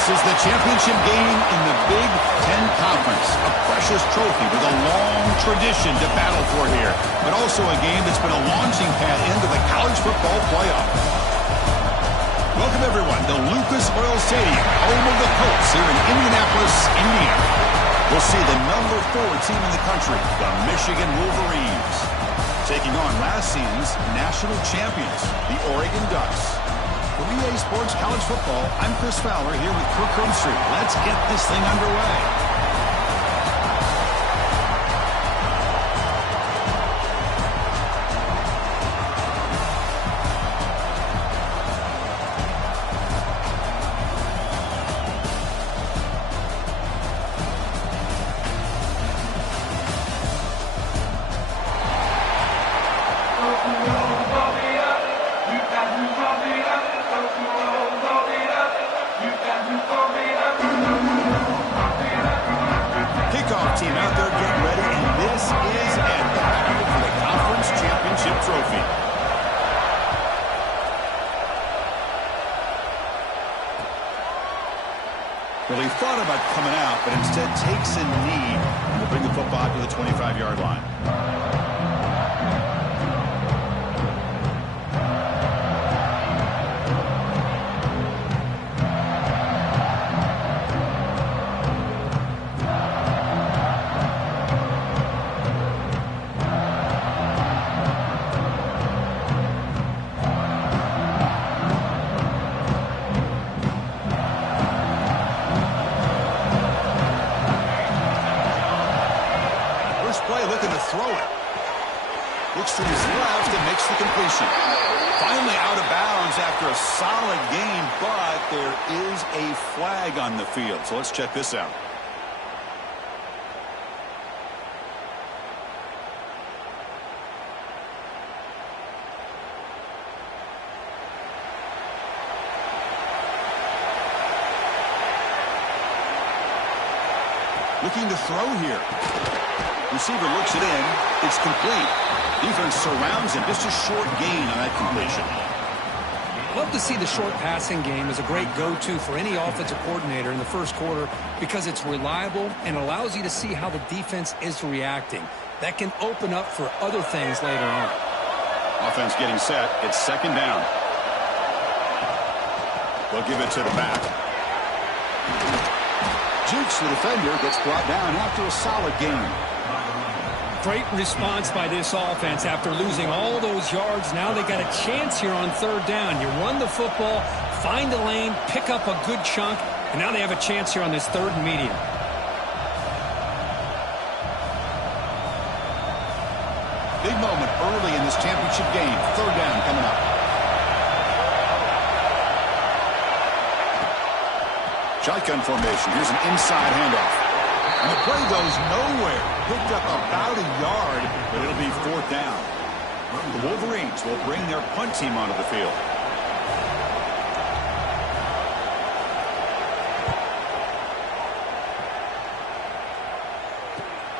This is the championship game in the Big Ten Conference. A precious trophy with a long tradition to battle for here, but also a game that's been a launching pad into the college football playoff. Welcome, everyone, to Lucas Oil Stadium, home of the Colts here in Indianapolis, Indiana. We'll see the number 4 team in the country, the Michigan Wolverines, taking on last season's national champions, the Oregon Ducks. For EA Sports College Football, I'm Chris Fowler here with Kirk Herbstreit. Let's get this thing underway. Team out there getting ready, and this is a battle for the conference championship trophy. Well, he thought about coming out, but instead takes a knee and will bring the football out to the 25-yard line. Looking to throw it. Looks to his left and makes the completion. Finally out of bounds after a solid game, but there is a flag on the field. So let's check this out. Looking to throw here. Receiver looks it in. It's complete. Defense surrounds him. Just a short gain on that completion. Love to see the short passing game as a great go-to for any offensive coordinator in the first quarter because it's reliable and allows you to see how the defense is reacting. That can open up for other things later on. Offense getting set. It's second down. They'll give it to the back. Jukes the defender, gets brought down after a solid game. Great response by this offense after losing all those yards. Now they got a chance here on third down. You run the football, find a lane, pick up a good chunk, and now they have a chance here on this third and medium. Big moment early in this championship game. Third down coming up. Shotgun formation. Here's an inside handoff. And the play goes nowhere. Picked up about a yard, but it'll be fourth down. The Wolverines will bring their punt team onto the field.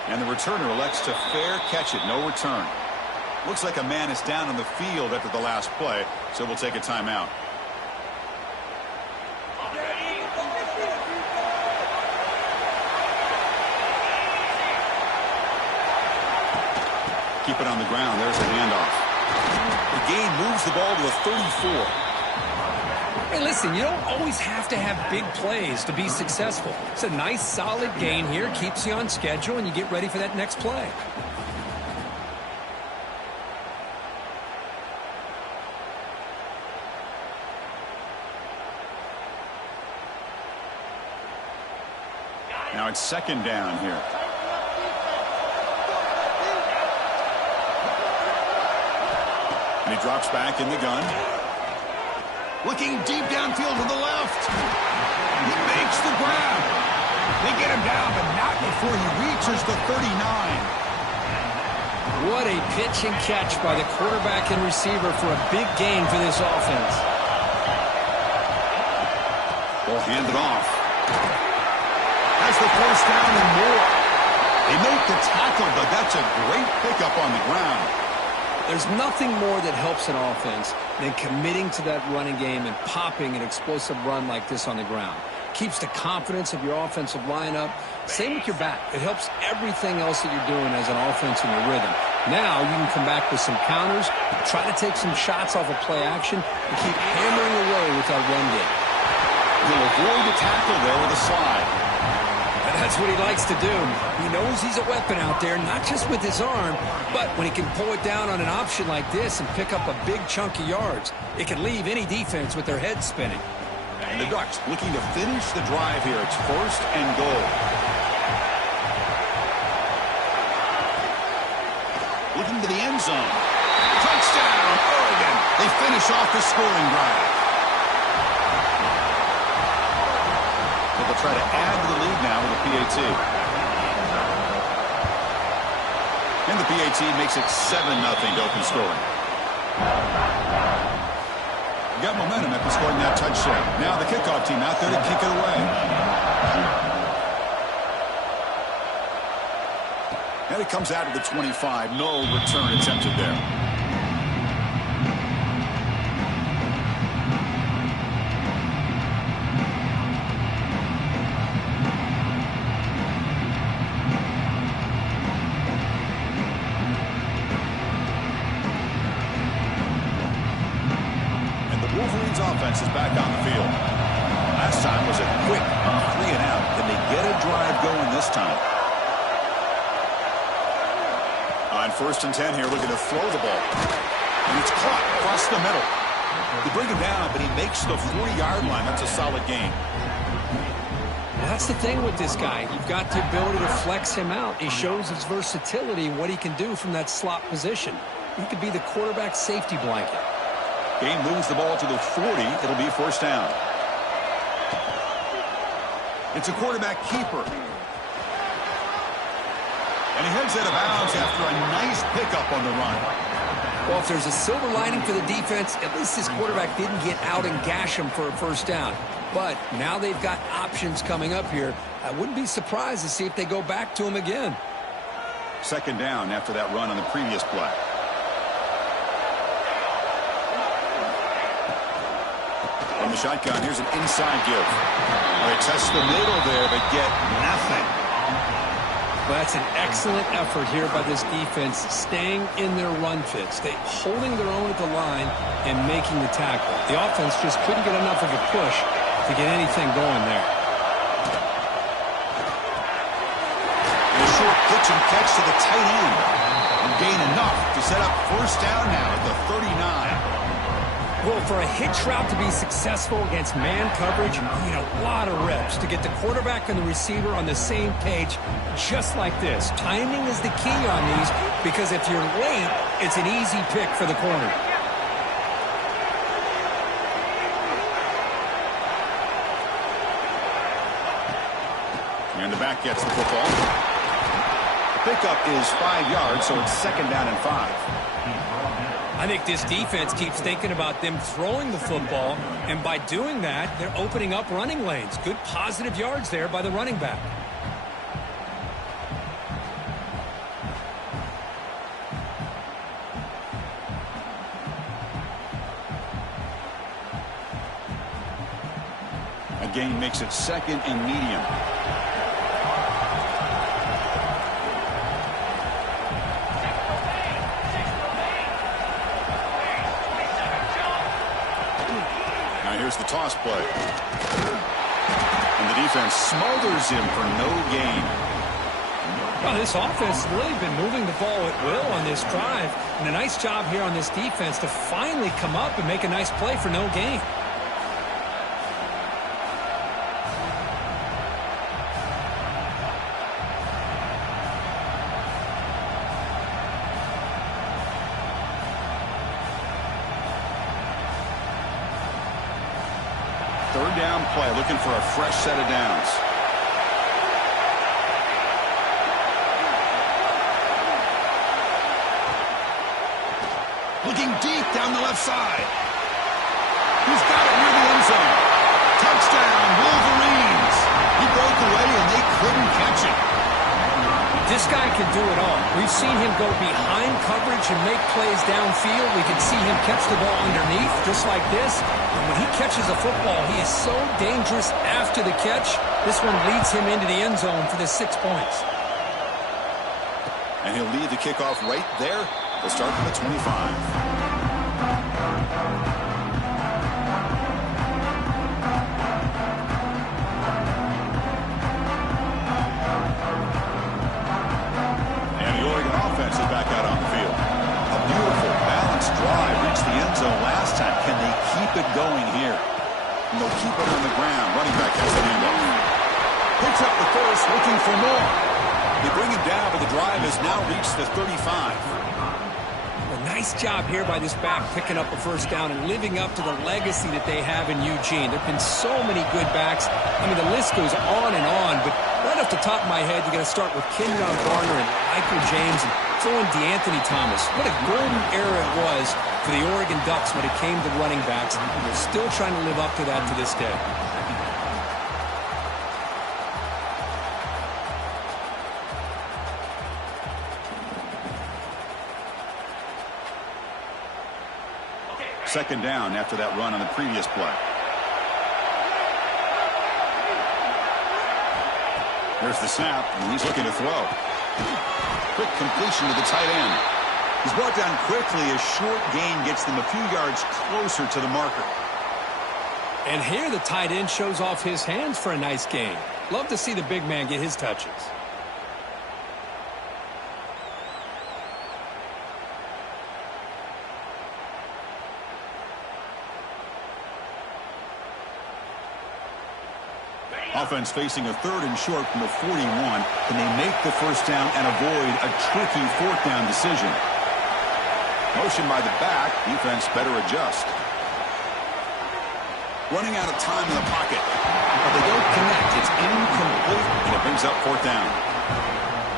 And the returner elects to fair catch it. No return. Looks like a man is down on the field after the last play, so we'll take a timeout. Keep it on the ground. There's a handoff. The gain moves the ball to the 34. Hey, listen, you don't always have to have big plays to be successful. It's a nice, solid gain here. Keeps you on schedule, and you get ready for that next play. Now it's second down here. And he drops back in the gun. Looking deep downfield to the left. He makes the grab. They get him down, but not before he reaches the 39. What a pitch and catch by the quarterback and receiver for a big gain for this offense. Ball handed off. Has the first down and more. They make the tackle, but that's a great pickup on the ground. There's nothing more that helps an offense than committing to that running game and popping an explosive run like this on the ground. keeps the confidence of your offensive line up. Same with your back. It helps everything else that you're doing as an offense in your rhythm. Now you can come back with some counters, try to take some shots off of play action, and keep hammering away with that run game. He'll avoid the tackle there with a slide. And that's what he likes to do. He knows he's a weapon out there, not just with his arm, but when he can pull it down on an option like this and pick up a big chunk of yards, it can leave any defense with their head spinning. And the Ducks looking to finish the drive here. It's 1st and goal. Looking to the end zone. Touchdown, Oregon. They finish off the scoring drive. So they'll try to add to the lead now with a PAT. And the PAT makes it 7-0 to open scoring. Got momentum after scoring that touchdown. Now the kickoff team out there to kick it away. And it comes out of the 25. No return attempted there. Offense is back on the field. Last time was a quick 3-and-out. Can they get a drive going this time? On 1st and 10 here, looking to throw the ball. And it's caught across the middle. They bring him down, but he makes the 40-yard line. That's a solid gain. Well, that's the thing with this guy. You've got the ability to flex him out. He shows his versatility and what he can do from that slot position. He could be the quarterback safety blanket. Game moves the ball to the 40. It'll be 1st down. It's a quarterback keeper. And he heads out of bounds after a nice pickup on the run. Well, if there's a silver lining for the defense, at least this quarterback didn't get out and gash him for a 1st down. But now they've got options coming up here. I wouldn't be surprised to see if they go back to him again. 2nd down after that run on the previous play. On the shotgun, here's an inside give. They test the middle there, but get nothing. Well, that's an excellent effort here by this defense, staying in their run fits. They holding their own at the line and making the tackle. The offense just couldn't get enough of a push to get anything going there. And a short pitch and catch to the tight end. And gain enough to set up 1st down now at the 39. Well, for a hitch route to be successful against man coverage, you need a lot of reps to get the quarterback and the receiver on the same page, just like this. Timing is the key on these, because if you're late, it's an easy pick for the corner. And the back gets the football. The pickup is 5 yards, so it's 2nd down and 5. I think this defense keeps thinking about them throwing the football, and by doing that, they're opening up running lanes. Good positive yards there by the running back. A gain makes it 2nd and medium. Here's the toss play. And the defense smothers him for no gain. Well, this offense has really been moving the ball at will on this drive. And a nice job here on this defense to finally come up and make a nice play for no gain. Third down play, looking for a fresh set of downs. Looking deep down the left side. He's got it near the end zone. Touchdown, Wolverines. He broke away and they couldn't catch it. This guy can do it all. We've seen him go behind coverage and make plays downfield. We can see him catch the ball underneath, just like this. And when he catches a football, he is so dangerous after the catch. This one leads him into the end zone for the 6 points. And he'll lead the kickoff right there. They'll start from the 25. And the Oregon offense is back out on the field. A beautiful, balanced drive reached the end zone last time. Can they keep it going here? And they'll keep it on the ground. Running back has the handoff. Picks up the first, looking for more. They bring him down, but the drive has now reached the 35. Well, nice job here by this back picking up a first down and living up to the legacy that they have in Eugene. There have been so many good backs. I mean, the list goes on and on, but right off the top of my head, you got to start with Kenyon Garner and Michael James and throw in DeAnthony Thomas. What a golden era it was for the Oregon Ducks when it came to running backs. And they're still trying to live up to that to this day. Second down after that run on the previous play. There's the snap, and he's looking to throw. Quick completion to the tight end. He's brought down quickly. A short gain gets them a few yards closer to the marker. And here the tight end shows off his hands for a nice gain. Love to see the big man get his touches. Offense facing a third and short from the 41. Can they make the first down and avoid a tricky fourth down decision? Motion by the back. Defense better adjust. Running out of time in the pocket. But they don't connect. It's incomplete, and it brings up fourth down.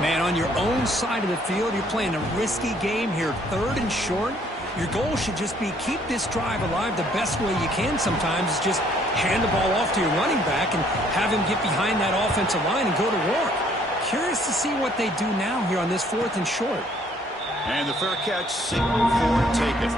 Man, on your own side of the field, you're playing a risky game here. Third and short. Your goal should just be keep this drive alive the best way you can sometimes is just hand the ball off to your running back and have him get behind that offensive line and go to work. Curious to see what they do now here on this fourth and short. And the fair catch, signal for it taken.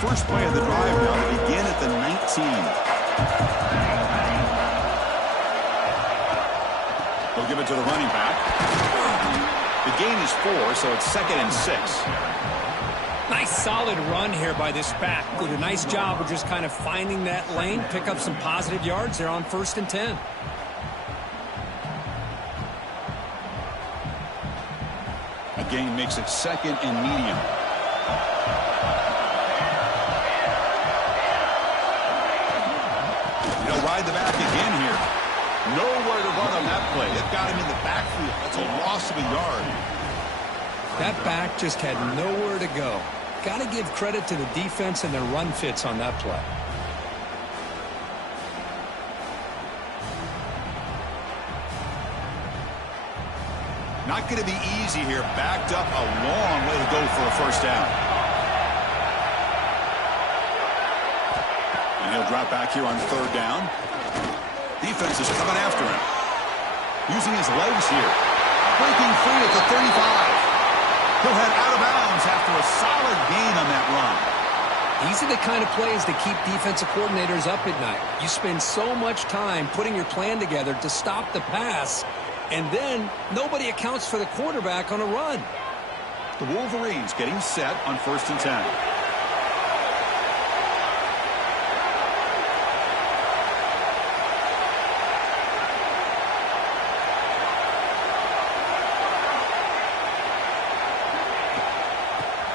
First play of the drive now to begin at the 19. They'll give it to the running back. The gain is 4, so it's 2nd and 6. Nice solid run here by this back. Did a nice job of just kind of finding that lane, pick up some positive yards there on 1st and 10. A gain makes it 2nd and medium. Ride the back again here. Nowhere to run on that play. It got him in the backfield. That's a loss of a yard. That back just had nowhere to go. Got to give credit to the defense and their run fits on that play. Not going to be easy here. Backed up a long way to go for a first down. He'll drop back here on 3rd down. Defense is coming after him. Using his legs here. Breaking free at the 35. He'll head out of bounds after a solid gain on that run. These are the kind of plays that keep defensive coordinators up at night. You spend so much time putting your plan together to stop the pass, and then nobody accounts for the quarterback on a run. The Wolverines getting set on 1st and 10.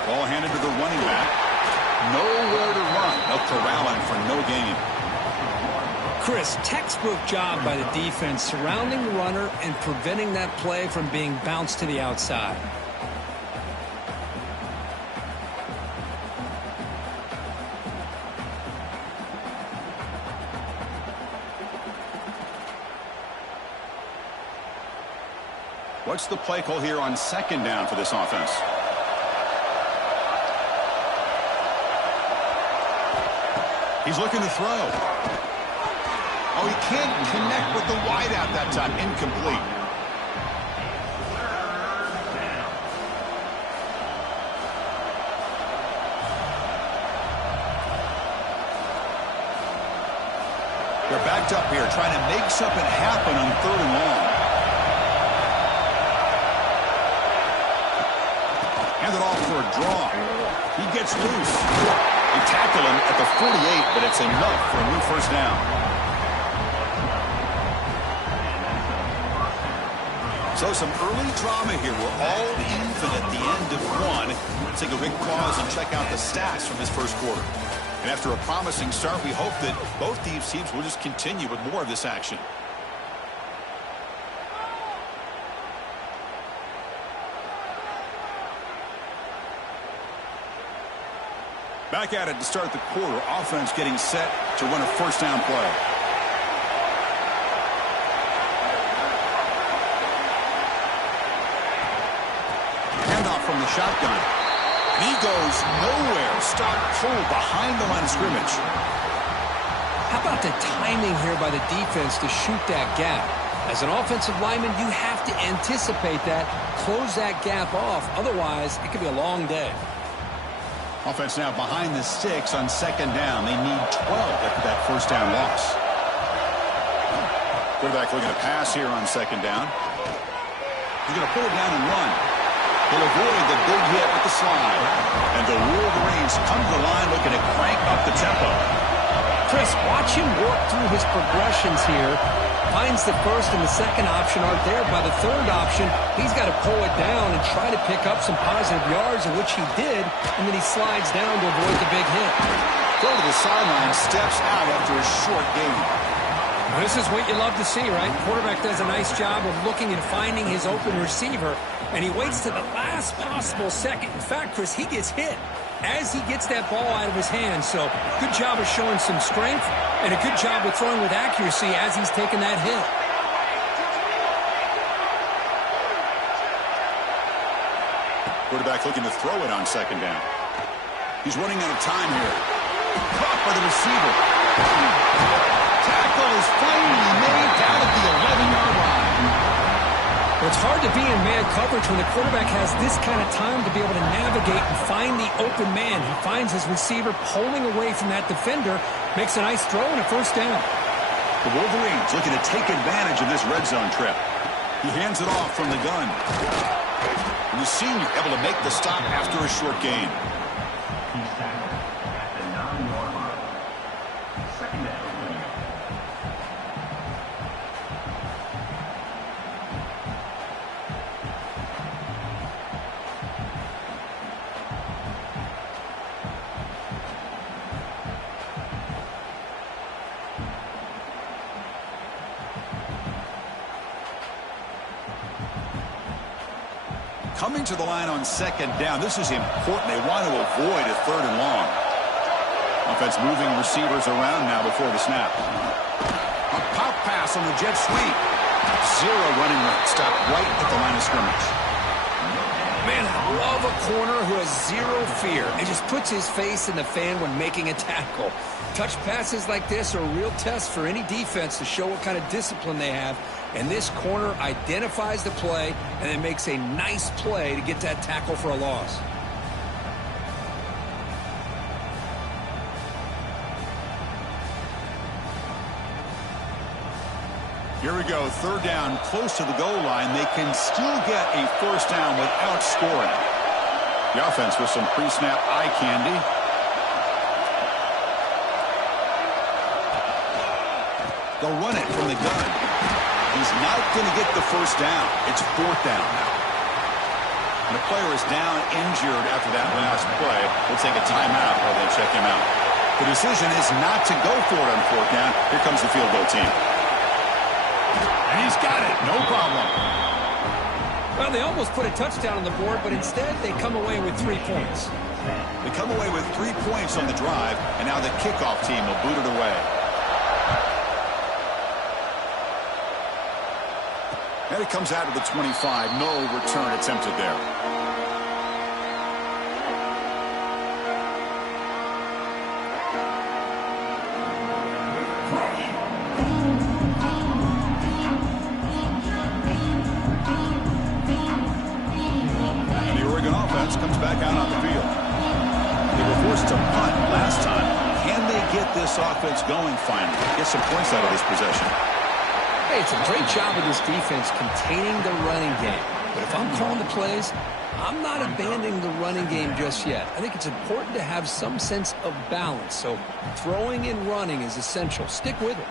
Ball handed to the running back. Nowhere to run. They'll corral him for no gain. Chris, textbook job by the defense surrounding the runner and preventing that play from being bounced to the outside. What's the play call here on 2nd down for this offense? He's looking to throw. Oh, he can't connect with the wideout that time. Incomplete. They're backed up here, trying to make something happen on 3rd and long. Hand it off for a draw. He gets loose. They tackle him at the 48, but it's enough for a new first down. So some early drama here. We're all even at the end of one. Let's take a big pause and check out the stats from this first quarter. And after a promising start, we hope that both these teams will just continue with more of this action. Back at it to start the quarter. Offense getting set to run a first down play. Handoff from the shotgun. And he goes nowhere. Stop pull behind the line of scrimmage. How about the timing here by the defense to shoot that gap? As an offensive lineman, you have to anticipate that, close that gap off. Otherwise, it could be a long day. Offense now behind the sticks on 2nd down. They need 12 after that first down loss. Quarterback looking to pass here on 2nd down. He's going to pull it down and run. He'll avoid the big hit with the slide. And the Wolverines come to the line looking to crank up the tempo. Chris, watch him work through his progressions here. Finds the first and the second option aren't there. By the third option, he's got to pull it down and try to pick up some positive yards, in which he did, and then he slides down to avoid the big hit. Throw to the sideline, steps out after a short gain. This is what you love to see, right? Quarterback does a nice job of looking and finding his open receiver, and he waits to the last possible second. In fact, Chris, he gets hit as he gets that ball out of his hands. So good job of showing some strength and a good job with throwing with accuracy as he's taking that hit. Quarterback looking to throw it on 2nd down. He's running out of time here. Caught by the receiver. Tackle is finally made down at the 11-yard line. Well, it's hard to be in man coverage when the quarterback has this kind of time to be able to navigate and find the open man. He finds his receiver pulling away from that defender, makes a nice throw and a first down. The Wolverines looking to take advantage of this red zone trip. He hands it off from the gun. And the senior able to make the stop after a short gain. Coming to the line on 2nd down. This is important. They want to avoid a 3rd and long. Offense moving receivers around now before the snap. A pop pass on the jet sweep. Zero running route. Stop right at the line of scrimmage. Man, I love a corner who has zero fear and just puts his face in the fan when making a tackle. Touch passes like this are a real test for any defense to show what kind of discipline they have. And this corner identifies the play and then makes a nice play to get that tackle for a loss. Here we go. 3rd down, close to the goal line. They can still get a first down without scoring. The offense with some pre-snap eye candy. They'll run it from the gun. He's not going to get the first down. It's 4th down now. And the player is down injured after that last play. We'll take a timeout while they check him out. The decision is not to go for it on 4th down. Here comes the field goal team. And he's got it. No problem. Well, they almost put a touchdown on the board, but instead they come away with 3 points. They come away with 3 points on the drive, and now the kickoff team will boot it away. And it comes out of the 25. No return attempted there. to punt last time. Can they get this offense going finally? Get some points out of this possession. Hey, it's a great job of this defense containing the running game. But if I'm calling the plays, I'm not abandoning the running game just yet. I think it's important to have some sense of balance. So throwing and running is essential. Stick with it.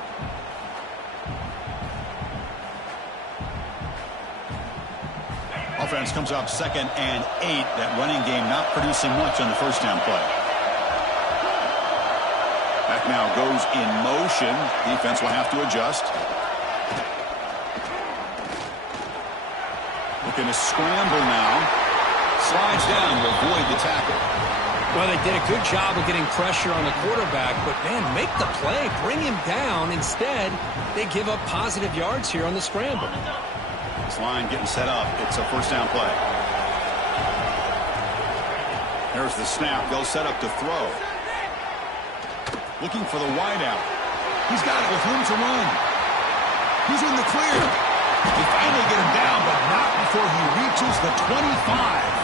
Offense comes up 2nd and 8. That running game not producing much on the first down play. Back now goes in motion. Defense will have to adjust. Looking to scramble now. Slides down to avoid the tackle. Well, they did a good job of getting pressure on the quarterback, but, man, make the play. Bring him down. Instead, they give up positive yards here on the scramble. This line getting set up. It's a first down play. There's the snap. They'll set up to throw. Looking for the wideout. He's got it with room to run. He's in the clear. They finally get him down, but not before he reaches the 25.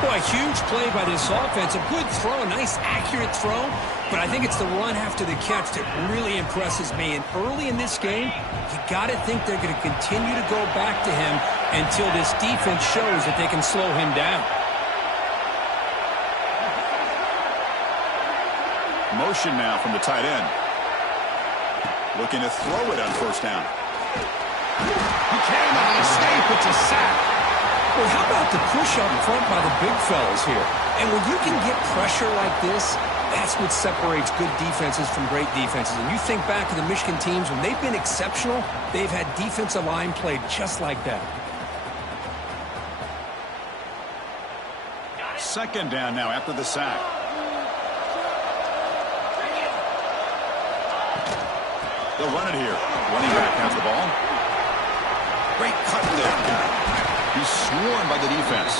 Boy, a huge play by this offense. A good throw, a nice, accurate throw. But I think it's the run after the catch that really impresses me. And early in this game, you got to think they're going to continue to go back to him until this defense shows that they can slow him down. Motion now from the tight end. Looking to throw it on first down. He cannot escape. It's a sack. Well, how about the push up front by the big fellas here? And when you can get pressure like this, that's what separates good defenses from great defenses. And you think back to the Michigan teams, when they've been exceptional, they've had defensive line played just like that. Second down now after the sack. They'll run it here. Running back has the ball. Great cut there. He's swarmed by the defense.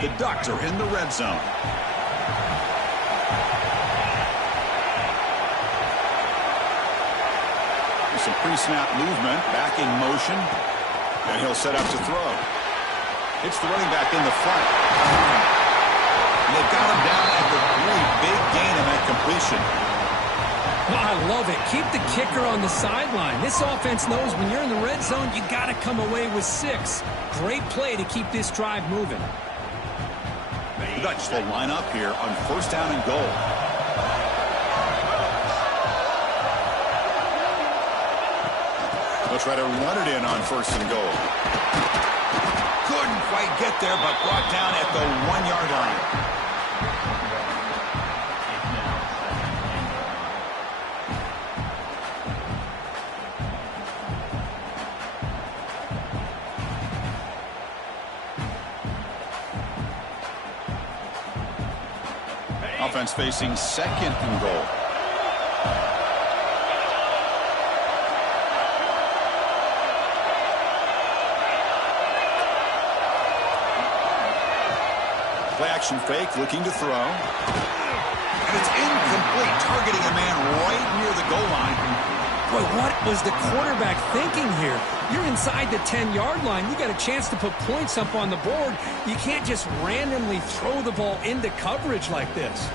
The Ducks are in the red zone. There's some pre-snap movement, back in motion, and he'll set up to throw. It's the running back in the front. And they've got him down at the 3. Big gain in that completion. Well, I love it. Keep the kicker on the sideline. This offense knows when you're in the red zone, you got to come away with 6. Great play to keep this drive moving. The Dutch will line up here on first down and goal. They'll try to run it in on first and goal. Couldn't quite get there, but brought down at the 1-yard line. Offense facing second and goal. Play action fake, looking to throw. And it's incomplete, targeting a man right near the goal line. Boy, what was the quarterback thinking here? You're inside the 10-yard line. You got a chance to put points up on the board. You can't just randomly throw the ball into coverage like this.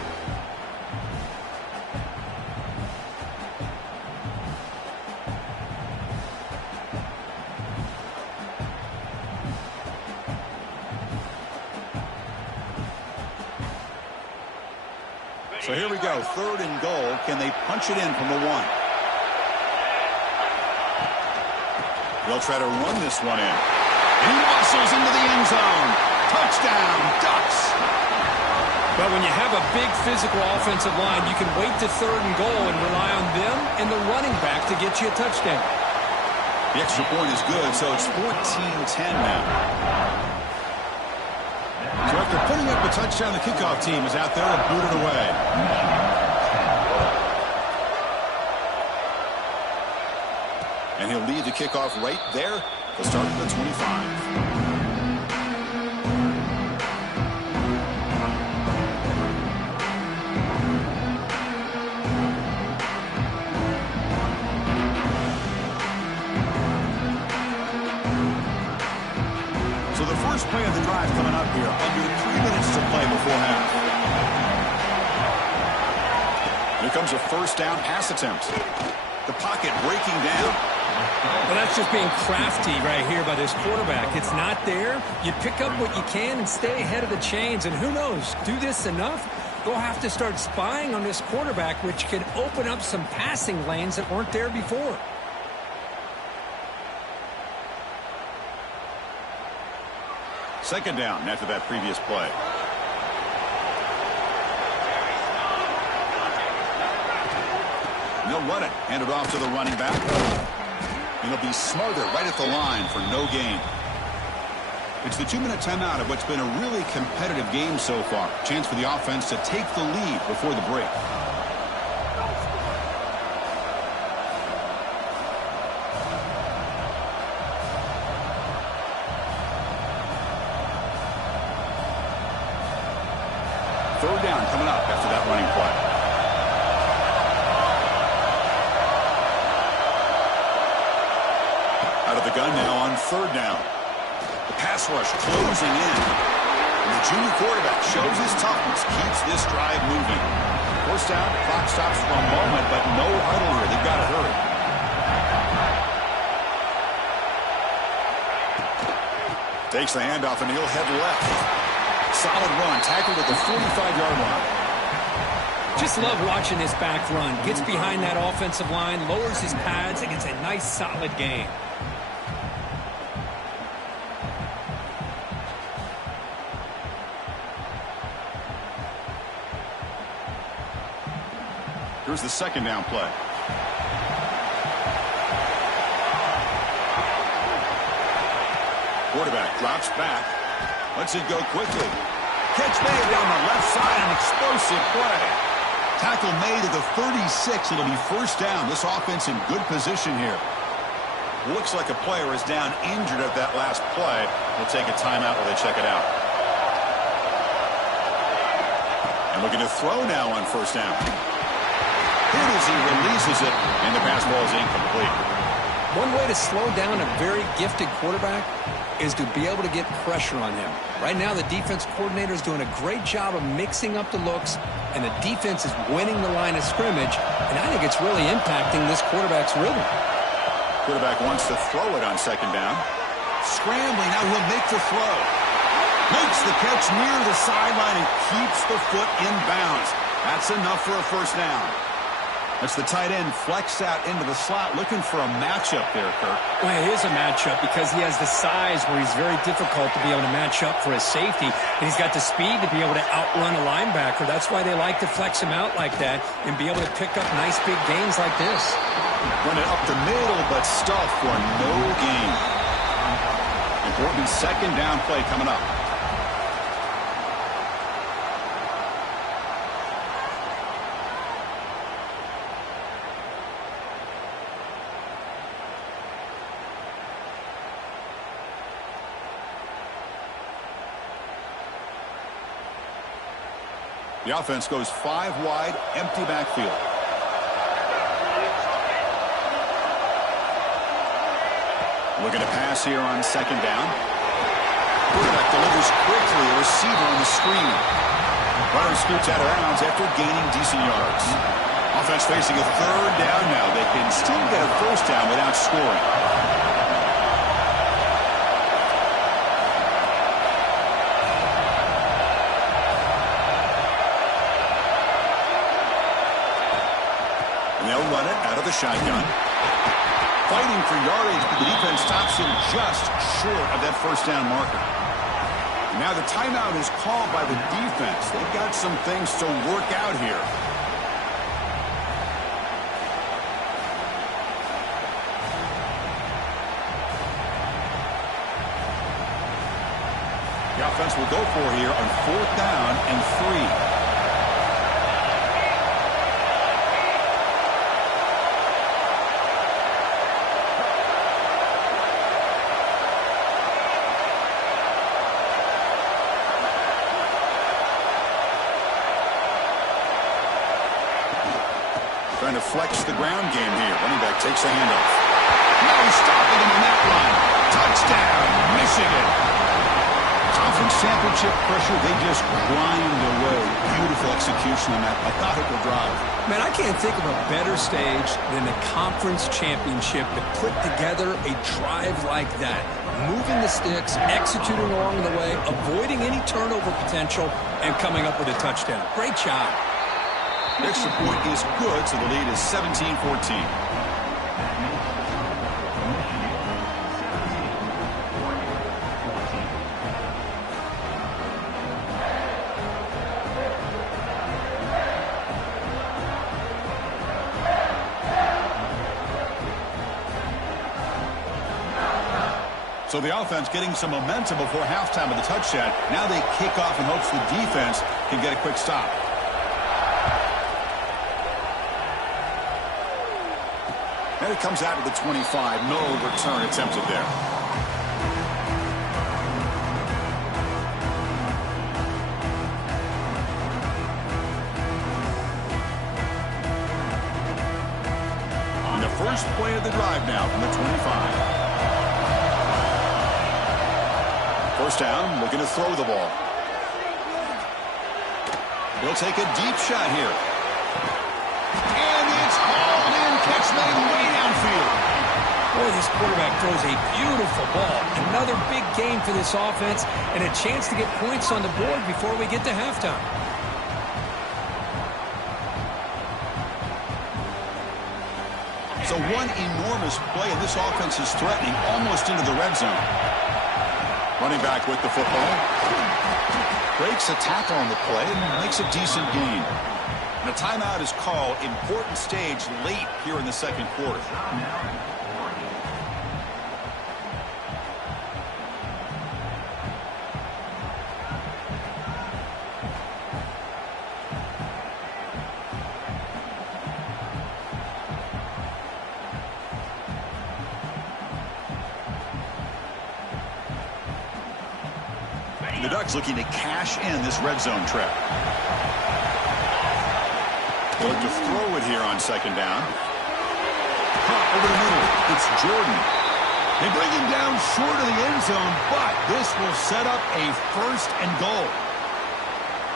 So here we go, third and goal. Can they punch it in from the 1? They'll try to run this one in. He muscles into the end zone. Touchdown, Ducks. But when you have a big physical offensive line, you can wait to third and goal and rely on them and the running back to get you a touchdown. The extra point is good, so it's 14-10 now. So after putting up a touchdown, the kickoff team is out there and booted away. And he'll lead the kickoff right there. He'll start at the 25. here. Under 3 minutes to play before half. Here comes a first down pass attempt. The pocket breaking down. Well, that's just being crafty right here by this quarterback. It's not there. You pick up what you can and stay ahead of the chains. And who knows, do this enough, they'll have to start spying on this quarterback, which can open up some passing lanes that weren't there before. Second down after that previous play. And they'll run it. Hand it off to the running back. And it'll be smothered right at the line for no gain. It's the 2-minute timeout of what's been a really competitive game so far. Chance for the offense to take the lead before the break. Third down coming up after that running play. Out of the gun now on third down. The pass rush closing in. And the junior quarterback shows his toughness, keeps this drive moving. First down, the clock stops for a moment, but no huddle here. They've got to hurry. Takes the handoff and he'll head left. Solid run, tackled at the 45-yard line. Just love watching this back run. Gets behind that offensive line, lowers his pads, and gets a nice solid gain. Here's the second down play. Quarterback drops back. Lets it go quickly. Catch made down the left side. An explosive play. Tackle made at the 36. It'll be first down. This offense in good position here. Looks like a player is down injured at that last play. We'll take a timeout while they check it out. And looking to throw now on first down. Here as he releases it, and the pass ball is incomplete. One way to slow down a very gifted quarterback is to be able to get pressure on him. Right now, the defense coordinator is doing a great job of mixing up the looks, and the defense is winning the line of scrimmage, and I think it's really impacting this quarterback's rhythm. Quarterback wants to throw it on second down. Scrambling, now he'll make the throw. Makes the catch near the sideline and keeps the foot in bounds. That's enough for a first down. That's the tight end flexed out into the slot, looking for a matchup there, Kirk. Well, it is a matchup because he has the size where he's very difficult to be able to match up for his safety. And he's got the speed to be able to outrun a linebacker. That's why they like to flex him out like that and be able to pick up nice big gains like this. Run it up the middle, but stuff for no gain. Important second down play coming up. The offense goes 5 wide, empty backfield. Looking to pass here on second down. Quarterback delivers quickly, a receiver on the screen. Runner scoots out of bounds after gaining decent yards. Offense facing a third down now. They can still get a first down without scoring. They'll run it out of the shotgun. Fighting for yardage, but the defense stops him just short of that first down marker. Now the timeout is called by the defense. They've got some things to work out here. The offense will go for here on fourth down and 3. Trying to flex the ground game here. Running back takes a handoff. No stopping him on that run. Touchdown, Michigan. conference championship pressure, they just grind away. Beautiful execution on that methodical drive. Man, I can't think of a better stage than the conference championship to put together a drive like that. Moving the sticks, executing along the way, avoiding any turnover potential, and coming up with a touchdown. Great job. The extra point is good, so the lead is 17-14. So the offense getting some momentum before halftime of the touchdown. Now they kick off in hopes the defense can get a quick stop. And it comes out to the 25. No return attempted there. And the first play of the drive now from the 25. First down, looking to throw the ball. He'll take a deep shot here. And it's hauled in, catch made way downfield. Boy, this quarterback throws a beautiful ball. Another big game for this offense and a chance to get points on the board before we get to halftime. So one enormous play, and this offense is threatening almost into the red zone. Running back with the football. Breaks a tackle on the play and makes a decent gain. And a timeout is called. Important stage late here in the second quarter. The Ducks looking to cash in this red zone trip. They look to throw it here on second down. Caught over the middle. It's Jordan. They bring him down short of the end zone, but this will set up a first and goal.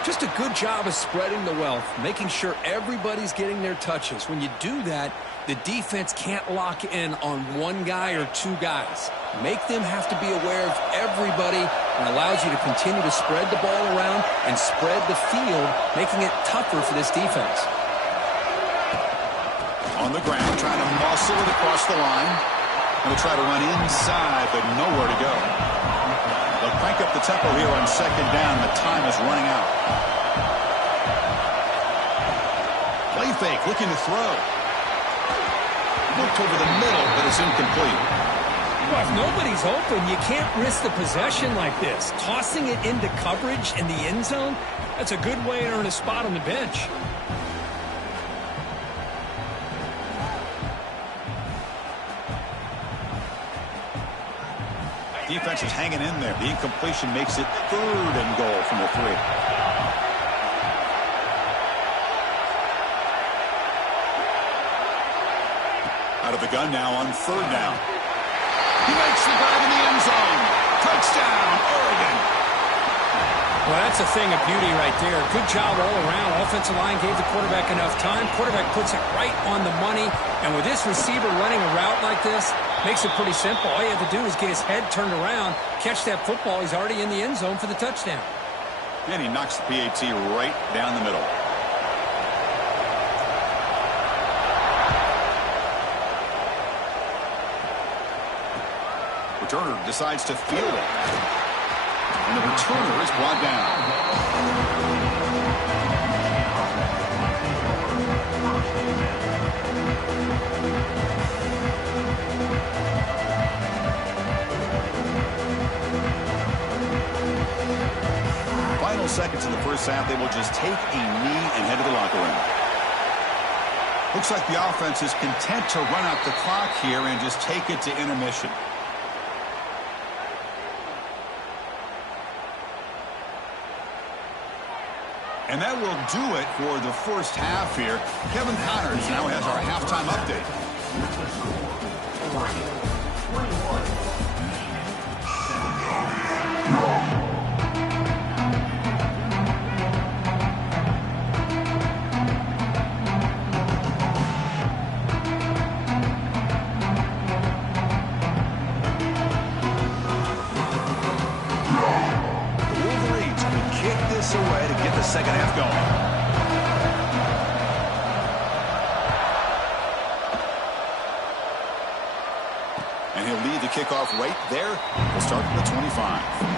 Just a good job of spreading the wealth, making sure everybody's getting their touches. When you do that, the defense can't lock in on one guy or two guys. Make them have to be aware of everybody, and allows you to continue to spread the ball around and spread the field, making it tougher for this defense. On the ground, trying to muscle it across the line. Going to try to run inside, but nowhere to go. They'll crank up the tempo here on second down. The time is running out. Play fake, looking to throw. Looked over the middle, but it's incomplete. Well, if nobody's open, you can't risk the possession like this. Tossing it into coverage in the end zone, that's a good way to earn a spot on the bench. Defense is hanging in there. The incompletion makes it third and goal from the 3. Out of the gun now on third down. He makes the grab in the end zone. Touchdown, Oregon. Well, that's a thing of beauty right there. Good job all around. Offensive line gave the quarterback enough time. Quarterback puts it right on the money. And with this receiver running a route like this, makes it pretty simple. All you have to do is get his head turned around, catch that football. He's already in the end zone for the touchdown. And he knocks the PAT right down the middle. Returner decides to field it. And the returner is brought down. Final seconds in the first half, they will just take a knee and head to the locker room. Looks like the offense is content to run out the clock here and just take it to intermission. And that will do it for the first half here. Kevin Connors now has our halftime update. kickoff right there. We'll start from the 25.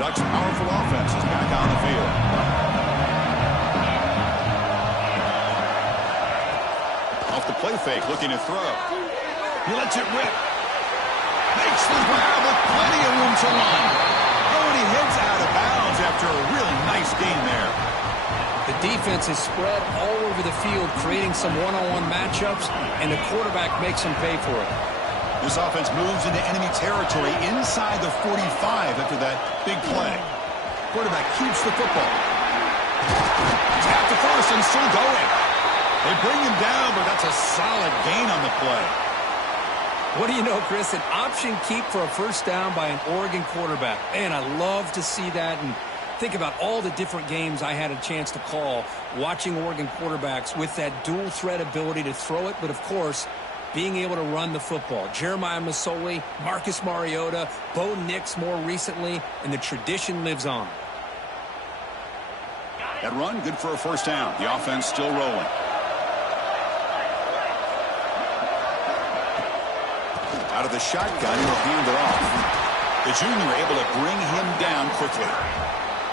Ducks' powerful offense is back on the field. Off the play fake, looking to throw. He lets it rip. Makes the grab with plenty of room to run. Oh, and he heads out of bounds after a really nice gain there. The defense is spread all over the field, creating some one-on-one matchups, and the quarterback makes them pay for it. This offense moves into enemy territory inside the 45 after that big play. Quarterback keeps the football. Tap to first and still going. They bring him down, but that's a solid gain on the play. What do you know, Chris? An option keep for a first down by an Oregon quarterback. Man, I love to see that, and think about all the different games I had a chance to call watching Oregon quarterbacks with that dual threat ability to throw it, but of course, being able to run the football. Jeremiah Masoli, Marcus Mariota, Bo Nix more recently, and the tradition lives on. That run, good for a first down. The offense still rolling. Out of the shotgun, he'll hand it off. The junior able to bring him down quickly.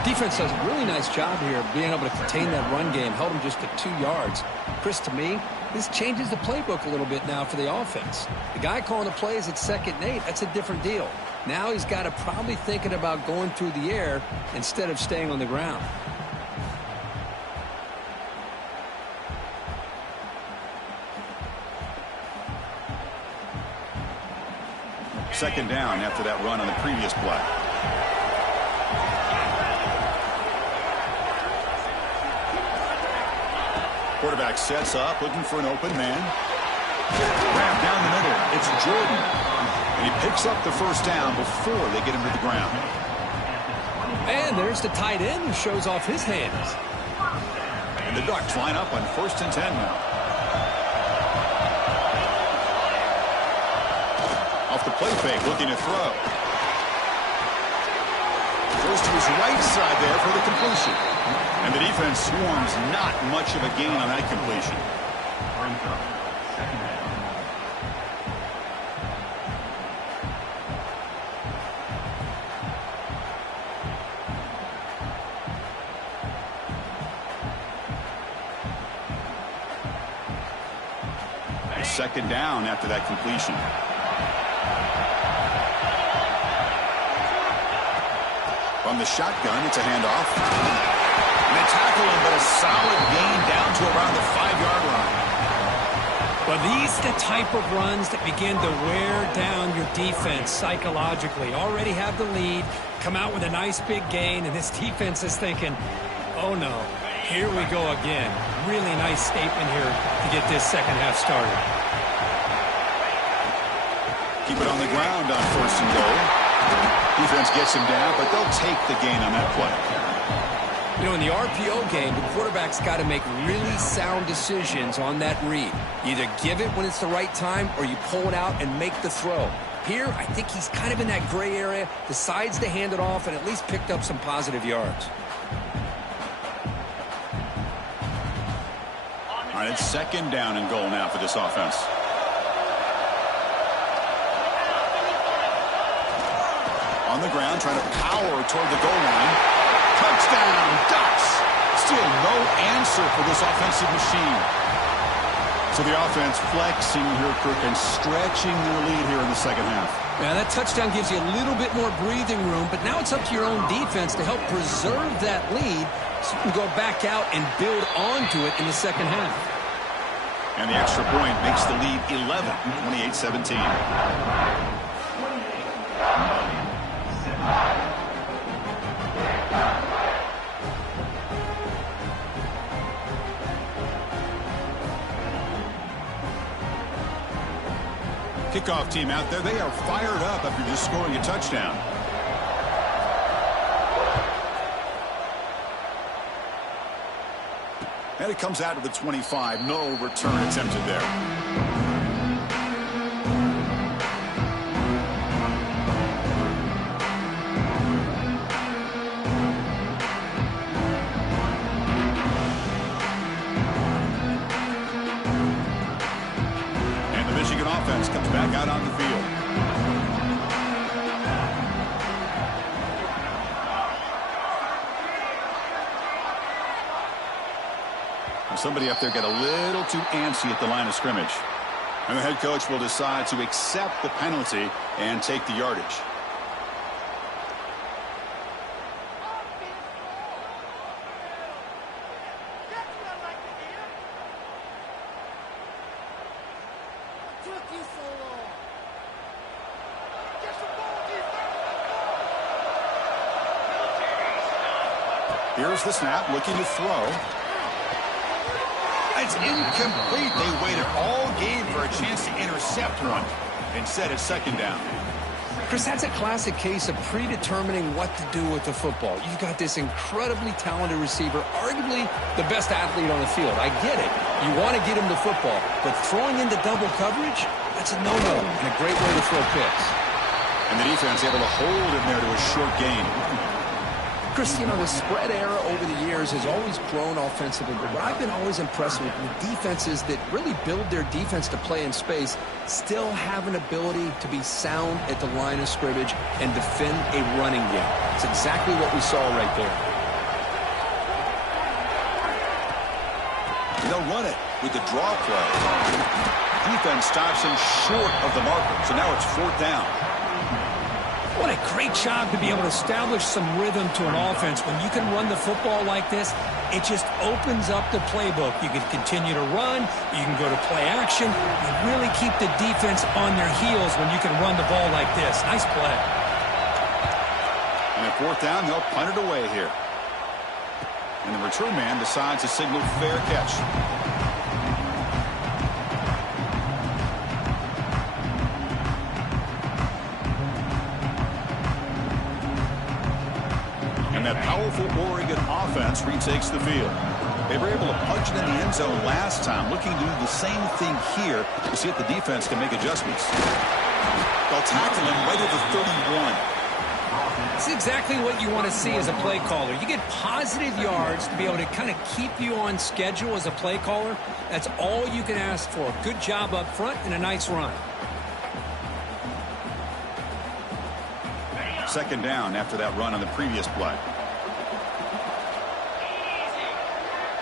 Defense does a really nice job here of being able to contain that run game. Held him just at 2 yards. Chris, to me, this changes the playbook a little bit now for the offense. The guy calling the plays at 2nd and 8, that's a different deal. Now he's got to probably thinking about going through the air instead of staying on the ground. Second down after that run on the previous play. Quarterback sets up, looking for an open man. Wrap down the middle. It's Jordan. And he picks up the first down before they get him to the ground. And there's the tight end who shows off his hands. And the Ducks line up on 1st and 10 now. Off the play fake, looking to throw. Goes to his right side there for the completion. And the defense swarms not much of a gain on that completion. Second down after that completion. From the shotgun, it's a handoff. And they tackle him, but a solid gain down to around the 5-yard line. Well, these are the type of runs that begin to wear down your defense psychologically. Already have the lead, come out with a nice big gain, and this defense is thinking, oh no, here we go again. Really nice statement here to get this second half started. Keep it on the ground on 1st and goal. Defense gets him down, but they'll take the gain on that play. You know, in the RPO game, the quarterback's got to make really sound decisions on that read. Either give it when it's the right time or you pull it out and make the throw. Here, I think he's kind of in that gray area, decides to hand it off and at least picked up some positive yards. All right, it's second down and goal now for this offense. On the ground, trying to power toward the goal line. Touchdown, Ducks! Still no answer for this offensive machine. So the offense flexing here, Kirk, and stretching their lead here in the second half. Yeah, that touchdown gives you a little bit more breathing room, but now it's up to your own defense to help preserve that lead so you can go back out and build onto it in the second half. And the extra point makes the lead 11, 28-17. Kickoff team out there, they are fired up after just scoring a touchdown. And it comes out to the 25. No return attempted there. Offense comes back out on the field. And somebody up there got a little too antsy at the line of scrimmage. And the head coach will decide to accept the penalty and take the yardage. Here's the snap, looking to throw. It's incomplete. They waited all game for a chance to intercept one. Instead, it's second down. Chris, that's a classic case of predetermining what to do with the football. You've got this incredibly talented receiver, arguably the best athlete on the field. I get it. You want to get him the football, but throwing into double coverage, that's a no-no and a great way to throw picks. And the defense able to hold him there to a short gain. Chris, you know, the spread era over the years has always grown offensively, but what I've been always impressed with defenses that really build their defense to play in space still have an ability to be sound at the line of scrimmage and defend a running game. It's exactly what we saw right there. They'll run it with the draw play. Defense stops him short of the marker, so now it's fourth down. What a great job to be able to establish some rhythm to an offense. When you can run the football like this, it just opens up the playbook. You can continue to run. You can go to play action. You really keep the defense on their heels when you can run the ball like this. Nice play. And at fourth down, they'll punt it away here. And the return man decides to signal fair catch. That powerful Oregon offense retakes the field. They were able to punch it in the end zone last time, looking to do the same thing here to see if the defense can make adjustments. They'll tackle him right at the 31. It's exactly what you want to see as a play caller. You get positive yards to be able to kind of keep you on schedule as a play caller. That's all you can ask for. Good job up front and a nice run. Second down after that run on the previous play.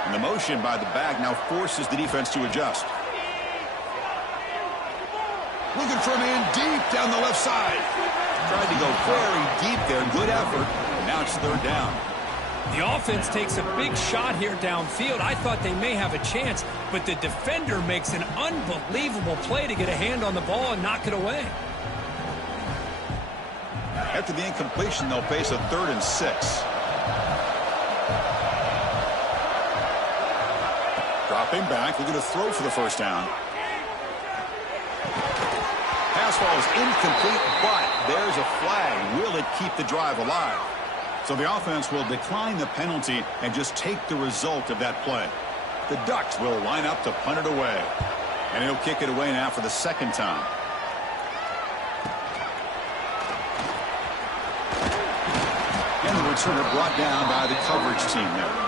And the motion by the back now forces the defense to adjust. Looking for a man deep down the left side. Tried to go very deep there. Good effort. And now it's third down. The offense takes a big shot here downfield. I thought they may have a chance, but the defender makes an unbelievable play to get a hand on the ball and knock it away. After the incompletion, they'll face a 3rd and 6. Dropping back, looking to throw for the first down. Pass ball is incomplete, but there's a flag. Will it keep the drive alive? So the offense will decline the penalty and just take the result of that play. The Ducks will line up to punt it away. And he'll kick it away now for the second time. And the returner brought down by the coverage team there.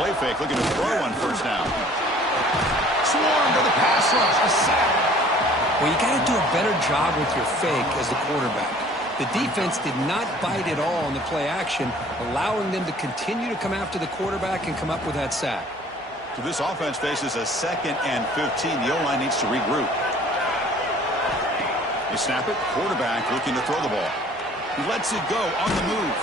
Play fake, looking to throw on first down. Swarm to the pass rush, a sack. Well, you got to do a better job with your fake as the quarterback. The defense did not bite at all on the play action, allowing them to continue to come after the quarterback and come up with that sack. So this offense faces a 2nd and 15. The O-line needs to regroup. They snap it, quarterback looking to throw the ball. He lets it go on the move.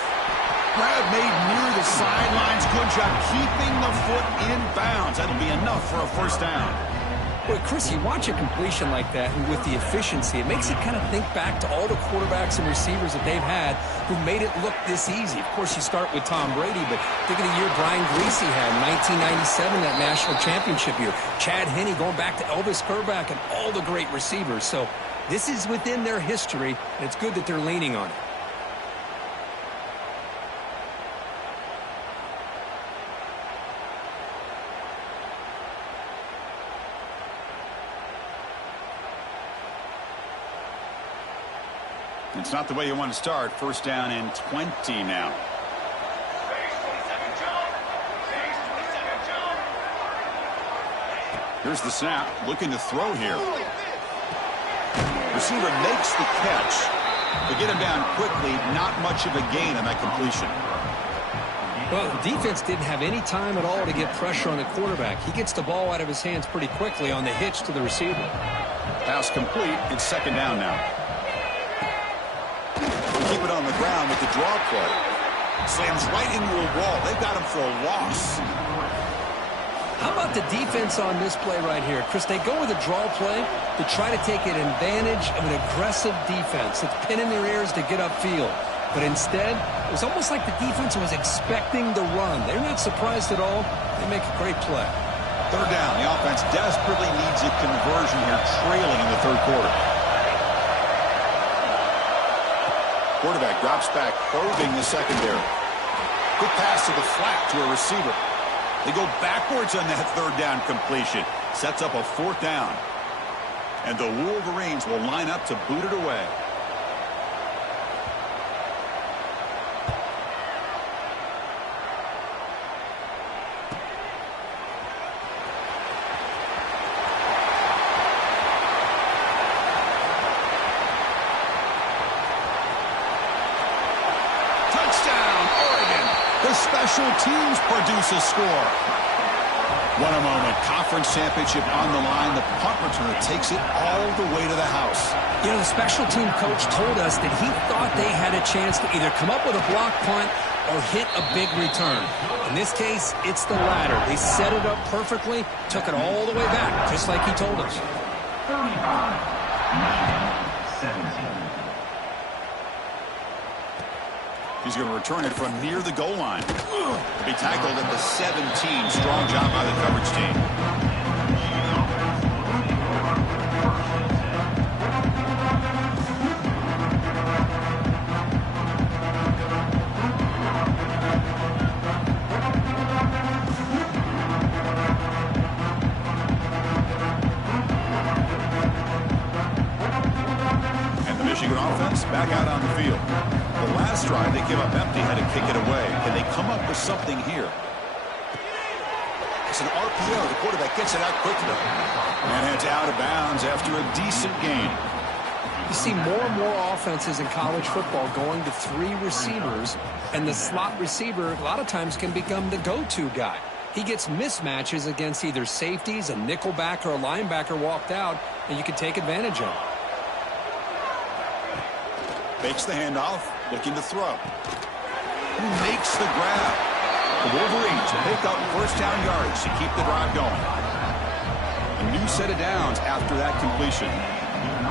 Grab made near the sidelines. Good job keeping the foot in bounds. That'll be enough for a first down. Well, Chris, you watch a completion like that, and with the efficiency, it makes you kind of think back to all the quarterbacks and receivers that they've had who made it look this easy. Of course, you start with Tom Brady, but think of the year Brian Griese had, 1997, that national championship year. Chad Henne going back to Elvis Grbac and all the great receivers. So this is within their history, and it's good that they're leaning on it. It's not the way you want to start. First down and 20 now. Here's the snap. Looking to throw here. Receiver makes the catch. They get him down quickly. Not much of a gain on that completion. Well, the defense didn't have any time at all to get pressure on the quarterback. He gets the ball out of his hands pretty quickly on the hitch to the receiver. Pass complete. It's second down now. Keep it on the ground with the draw play. Slams right into a wall. They've got him for a loss. How about the defense on this play right here? Chris, they go with a draw play to try to take an advantage of an aggressive defense that's pinning their ears to get upfield. But instead, it was almost like the defense was expecting the run. They're not surprised at all. They make a great play. Third down. The offense desperately needs a conversion here, trailing in the third quarter. Quarterback drops back, probing the secondary. Quick pass to the flat to a receiver. They go backwards on that third down completion. Sets up a fourth down. And the Wolverines will line up to boot it away. Special teams produce a score. What a moment. Conference championship on the line. The punt returner takes it all the way to the house. You know, the special team coach told us that he thought they had a chance to either come up with a block punt or hit a big return. In this case, it's the latter. They set it up perfectly, took it all the way back, just like he told us. 17. He's going to return it from near the goal line. To be tackled at the 17. Strong job by the coverage team. And the Michigan offense back out on the field. The last drive they give up empty, had to kick it away. Can they come up with something here? It's an RPO. The quarterback gets it out quickly. And heads out of bounds after a decent gain. You see more and more offenses in college football going to three receivers, and the slot receiver a lot of times can become the go-to guy. He gets mismatches against either safeties, a nickelback, or a linebacker walked out, and you can take advantage of it. Fakes the handoff, looking to throw. Who makes the grab? The Wolverines pick up first down yards to keep the drive going. A new set of downs after that completion.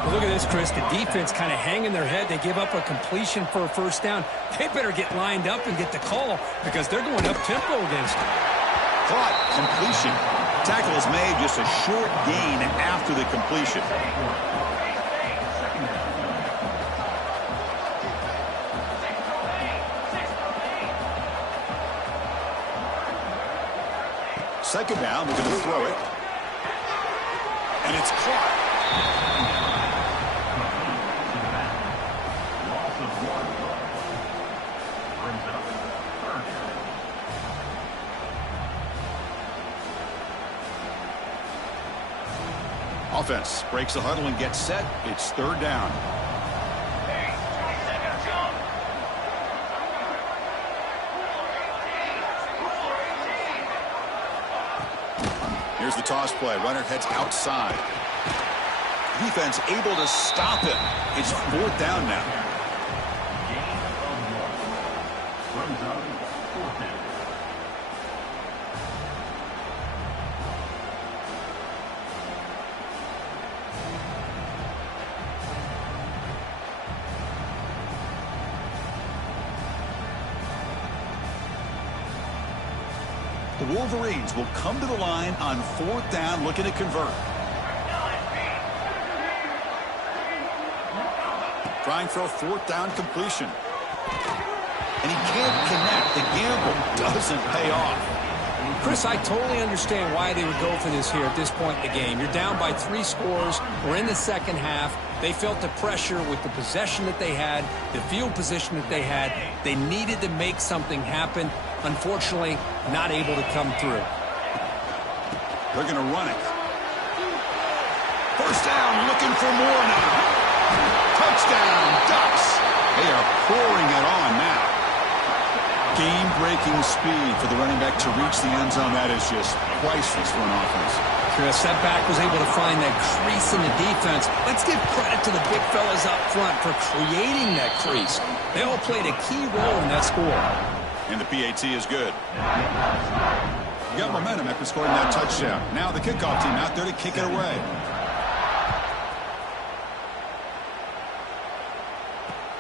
Well, look at this, Chris. The defense kind of hanging their head. They give up a completion for a first down. They better get lined up and get the call because they're going up-tempo against them. Caught, completion. Tackle is made, just a short gain after the completion. Second down, they're going to throw it. And it's caught. Offense breaks the huddle and gets set. It's third down. Here's the toss play. Runner heads outside. Defense able to stop him. It's fourth down now. Wolverines will come to the line on 4th down, looking to convert. Trying for a 4th down completion. And he can't connect. The gamble doesn't pay off. Chris, I totally understand why they would go for this here at this point in the game. You're down by 3 scores. We're in the second half. They felt the pressure with the possession that they had, the field position that they had. They needed to make something happen. Unfortunately, not able to come through. They're going to run it. 1st down, looking for more now. Touchdown, Ducks. They are pouring it on now. Game-breaking speed for the running back to reach the end zone. That is just priceless for an offense. Chris, that back was able to find that crease in the defense. Let's give credit to the big fellas up front for creating that crease. They all played a key role in that score. And the PAT is good. You got momentum after scoring that touchdown. Now the kickoff team out there to kick it away.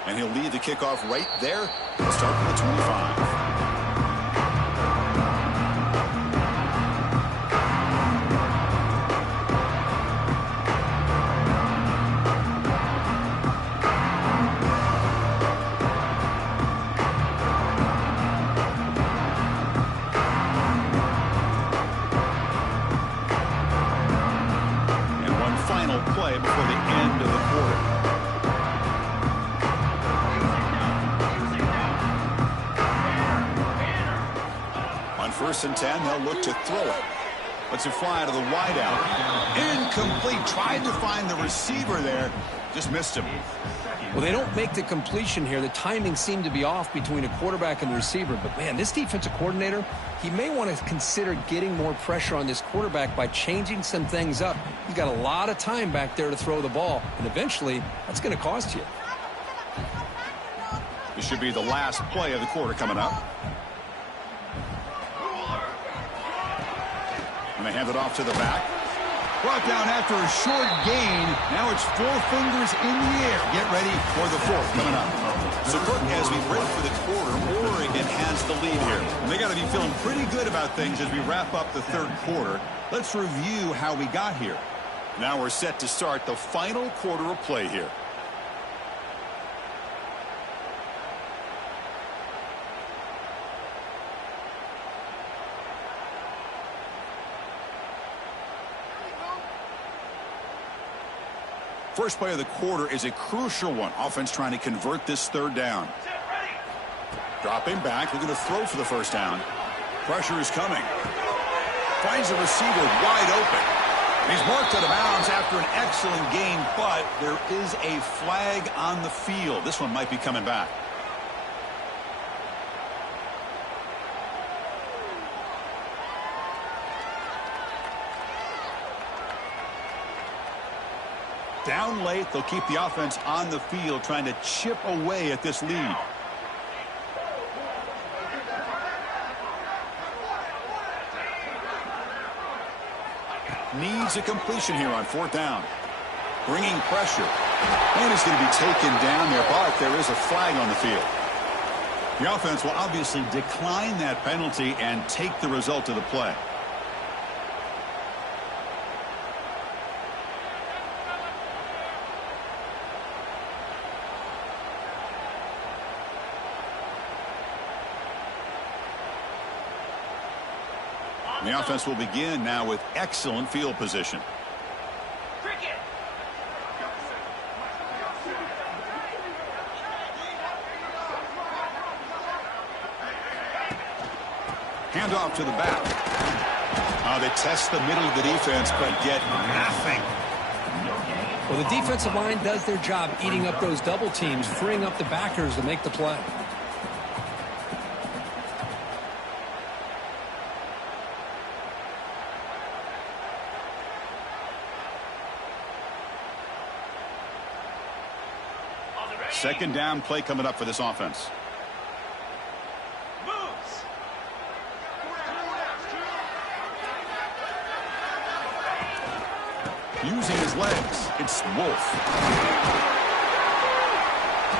And he'll lead the kickoff right there. Start from the 25. And one final play before the end of the quarter. On 1st and 10, they'll look to throw it. Lets it fly to the wideout. Incomplete. Tried to find the receiver there. Just missed him. Well, they don't make the completion here. The timing seemed to be off between a quarterback and the receiver. But, man, this defensive coordinator, he may want to consider getting more pressure on this quarterback by changing some things up. He's got a lot of time back there to throw the ball. And eventually, that's going to cost you. This should be the last play of the quarter coming up. And they hand it off to the back. Brought down after a short gain. Now it's 4 fingers in the air. Get ready for the 4th coming up. So, Kirk, as we break for the quarter, Oregon has the lead here. And they got to be feeling pretty good about things as we wrap up the 3rd quarter. Let's review how we got here. Now we're set to start the final quarter of play here. First play of the quarter is a crucial one. Offense trying to convert this 3rd down. Dropping back, looking to throw for the 1st down. Pressure is coming. Finds the receiver wide open. He's marked out of bounds after an excellent gain, but there is a flag on the field. This one might be coming back. Down late, they'll keep the offense on the field trying to chip away at this lead. Needs a completion here on 4th down. Bringing pressure. And he's going to be taken down there, but there is a flag on the field. The offense will obviously decline that penalty and take the result of the play. The offense will begin now with excellent field position. Hand off to the back. They test the middle of the defense, but get nothing. Well, the defensive line does their job eating up those double teams, freeing up the backers to make the play. Second down play coming up for this offense. Using his legs, it's Wolf.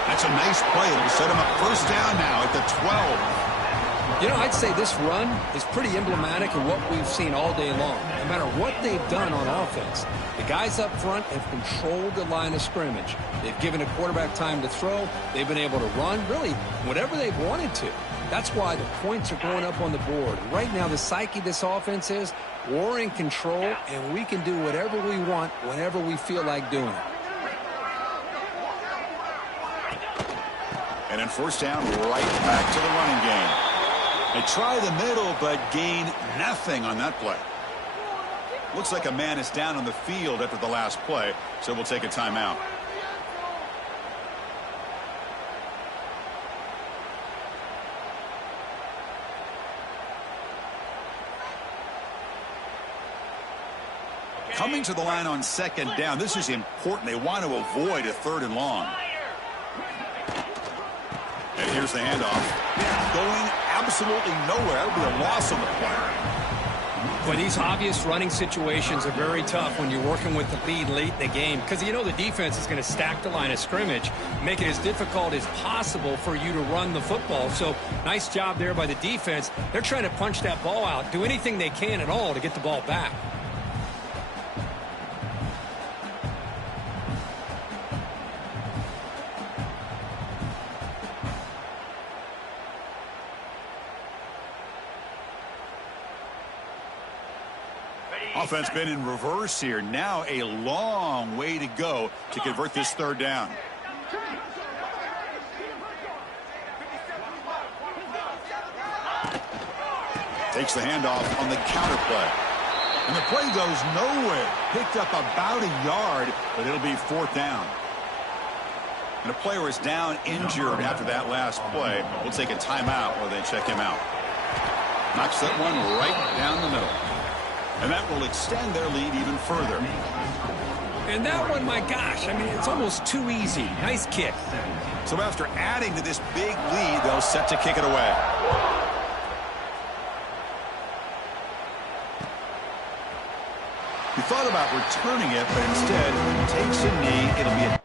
That's a nice play. It'll set him up 1st down now at the 12. You know, I'd say this run is pretty emblematic of what we've seen all day long. No matter what they've done on offense, the guys up front have controlled the line of scrimmage. They've given a quarterback time to throw. They've been able to run, really, whatever they've wanted to. That's why the points are going up on the board. Right now, the psyche of this offense is we're in control, and we can do whatever we want whenever we feel like doing it. And then first down, right back to the running game. They try the middle, but gain nothing on that play. Looks like a man is down on the field after the last play, so we'll take a timeout. Coming to the line on second down, this is important. They want to avoid a third and long. And here's the handoff. Going absolutely nowhere. That would be a loss on the play. Well, these obvious running situations are very tough when you're working with the lead late in the game because you know the defense is going to stack the line of scrimmage, make it as difficult as possible for you to run the football. So nice job there by the defense. They're trying to punch that ball out, do anything they can at all to get the ball back. Offense been in reverse here. Now a long way to go to convert this third down. Takes the handoff on the counter play. And the play goes nowhere. Picked up about a yard, but it'll be fourth down. And a player is down injured after that last play. We'll take a timeout while they check him out. Knocks that one right down the middle. And that will extend their lead even further. And that one, my gosh, I mean, it's almost too easy. Nice kick. So after adding to this big lead, they'll set to kick it away. He thought about returning it, but instead takes a knee. It'll be a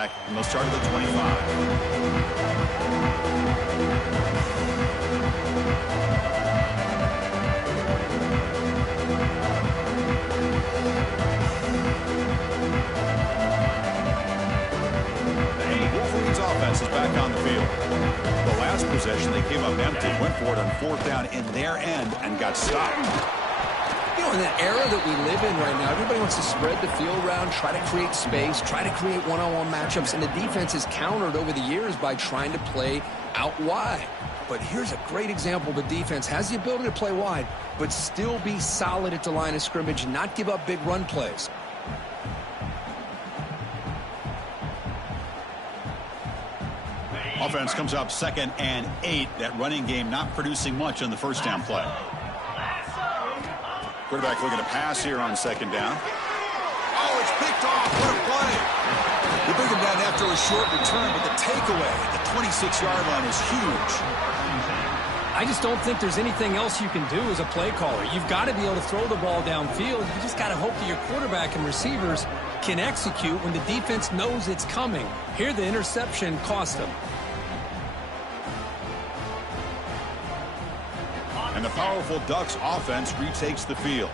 back, and they'll start at the 25. Wolverine's offense is back on the field. The last possession, they came up empty, went for it on fourth down in their end, and got stopped. You know, in that era that we live in right now, everybody wants to spread the field around, try to create space, try to create one-on-one matchups, and the defense is countered over the years by trying to play out wide. But here's a great example. The defense has the ability to play wide, but still be solid at the line of scrimmage, not give up big run plays. Offense comes up 2nd and 8. That running game not producing much on the first down play. Quarterback looking to pass here on 2nd down. Oh, it's picked off. What a play. They bring him down after a short return, but the takeaway at the 26-yard line is huge. I just don't think there's anything else you can do as a play caller. You've got to be able to throw the ball downfield. You just got to hope that your quarterback and receivers can execute when the defense knows it's coming. Here, the interception cost them. And the powerful Ducks offense retakes the field.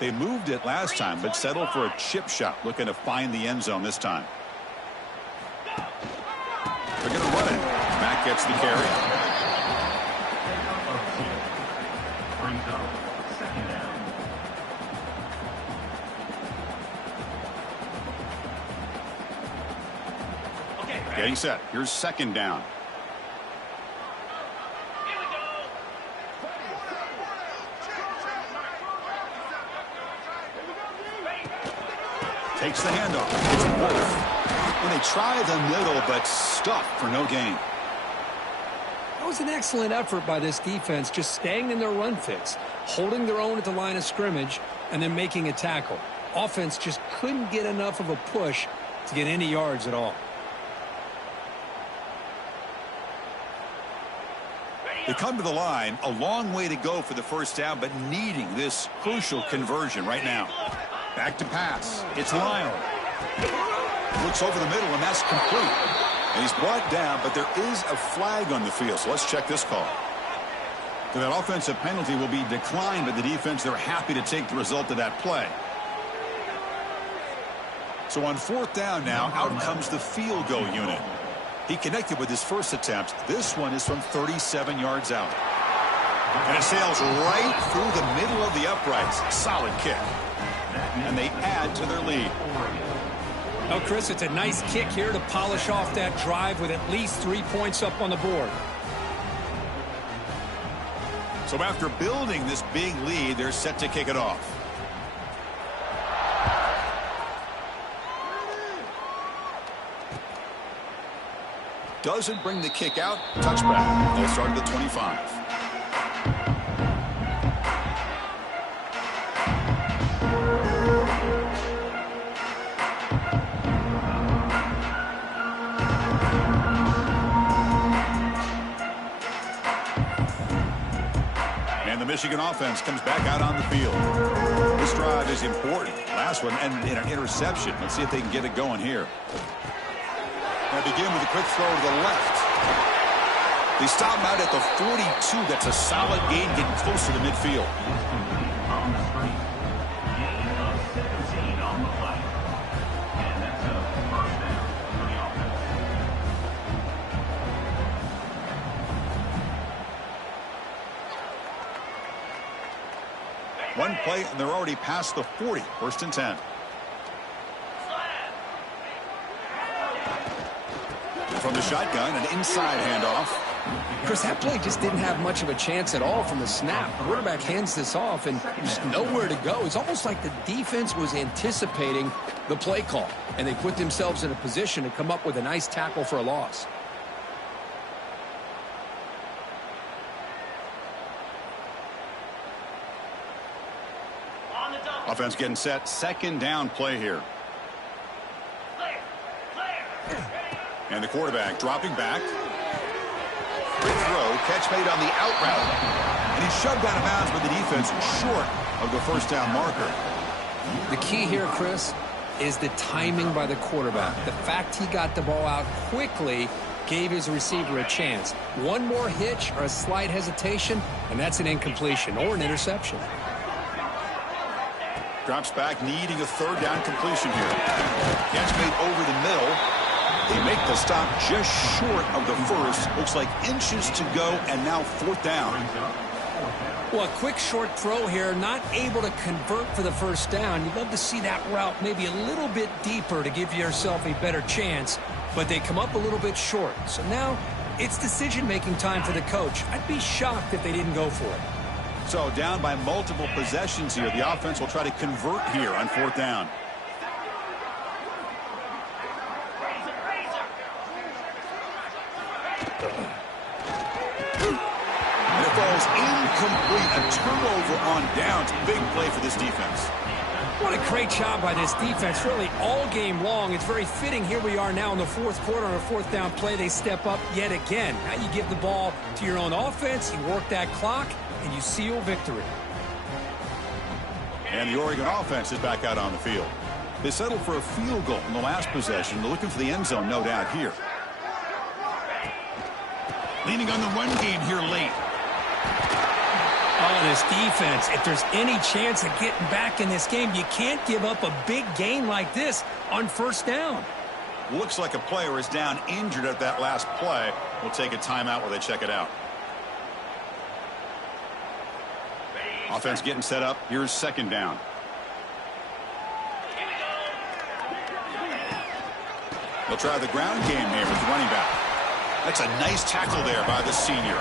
They moved it last time, but settled for a chip shot, looking to find the end zone this time. They're going to run it. Mack gets the carry. Getting set. Here's 2nd down. Takes the handoff. It's Wolf. And they try the middle, but stuffed for no gain. That was an excellent effort by this defense, just staying in their run fix, holding their own at the line of scrimmage, and then making a tackle. Offense just couldn't get enough of a push to get any yards at all. They come to the line, a long way to go for the first down, but needing this crucial conversion right now. Back to pass. It's Lyle. Looks over the middle, and that's complete. And he's brought down, but there is a flag on the field, so let's check this call. So that offensive penalty will be declined by the defense. They're happy to take the result of that play. So on fourth down now, out comes the field goal unit. He connected with his first attempt. This one is from 37 yards out. And it sails right through the middle of the uprights. Solid kick. And they add to their lead. Oh, Chris, it's a nice kick here to polish off that drive with at least 3 points up on the board. So after building this big lead, they're set to kick it off. Doesn't bring the kick out. Touchback. They'll start at the 25. And the Michigan offense comes back out on the field. This drive is important. Last one ended in an interception. Let's see if they can get it going here. They begin with a quick throw to the left. They stop him out at the 42. That's a solid gain, getting closer to midfield. One play, and they're already past the 40. First and 10. From the shotgun, an inside handoff. Chris, that play just didn't have much of a chance at all from the snap. The quarterback hands this off, and just nowhere to go. It's almost like the defense was anticipating the play call, and they put themselves in a position to come up with a nice tackle for a loss. Offense getting set. Second down play here. And the quarterback dropping back. Quick throw. Catch made on the out route. And he's shoved out of bounds by the defense short of the first down marker. The key here, Chris, is the timing by the quarterback. The fact he got the ball out quickly gave his receiver a chance. One more hitch or a slight hesitation, and that's an incompletion or an interception. Drops back, needing a third down completion here. Catch made over the middle. They make the stop just short of the first. Looks like inches to go, and now fourth down. Well, a quick short throw here, not able to convert for the first down. You'd love to see that route maybe a little bit deeper to give yourself a better chance, but they come up a little bit short. So now it's decision-making time for the coach. I'd be shocked if they didn't go for it. So down by multiple possessions here. The offense will try to convert here on fourth down. And it falls incomplete. A turnover on downs. Big play for this defense. What a great job by this defense, really all game long. It's very fitting. Here we are now in the fourth quarter on a fourth down play. They step up yet again. Now you give the ball to your own offense. You work that clock, and you seal victory. And the Oregon offense is back out on the field. They settled for a field goal in the last possession. They're looking for the end zone, no doubt, here. Leaning on the run game here late. Oh, this defense, if there's any chance of getting back in this game, you can't give up a big gain like this on first down. Looks like a player is down injured at that last play. We'll take a timeout while they check it out. Offense getting set up. Here's second down. They'll try the ground game here with the running back. That's a nice tackle there by the senior.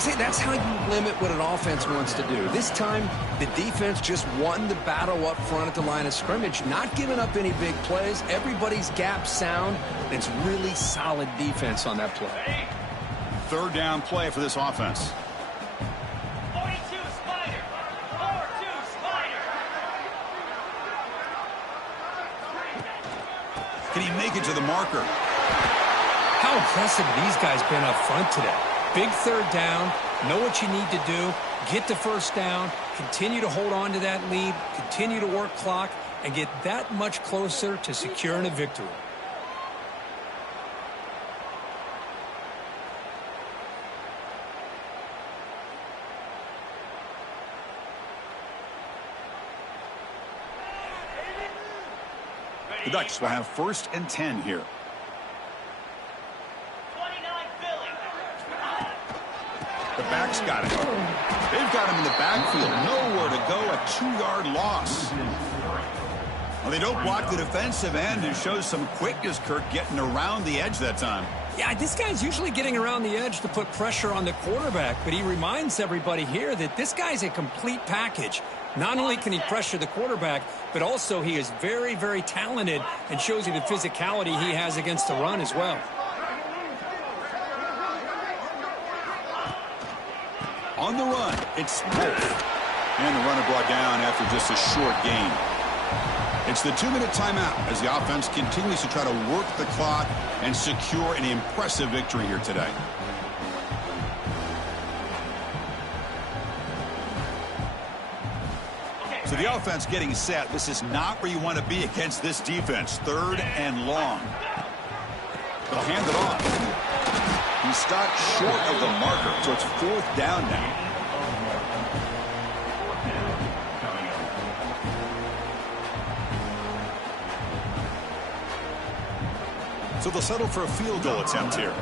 See, that's how you limit what an offense wants to do. This time, the defense just won the battle up front at the line of scrimmage, not giving up any big plays. Everybody's gap sound. It's really solid defense on that play. Third down play for this offense. 42 Spider. 4-2 Spider. Can he make it to the marker? How impressive these guys been up front today. Big third down, know what you need to do, get the first down, continue to hold on to that lead, continue to work clock, and get that much closer to securing a victory. The Ducks will have 1st and 10 here. 29 Philly. The back's got it. They've got him in the backfield. Nowhere to go. A 2-yard loss. Well, they don't block the defensive end and shows some quickness, Kirk, getting around the edge that time. Yeah, this guy's usually getting around the edge to put pressure on the quarterback, but he reminds everybody here that this guy's a complete package. Not only can he pressure the quarterback, but also he is very, very talented and shows you the physicality he has against the run as well. On the run, it's Wolf. And the runner brought down after just a short gain. It's the 2-minute timeout as the offense continues to try to work the clock and secure an impressive victory here today. So the offense getting set. This is not where you want to be against this defense. 3rd and long. They'll hand it off. He stopped short of the marker, so it's 4th down now. So they'll settle for a field goal attempt here.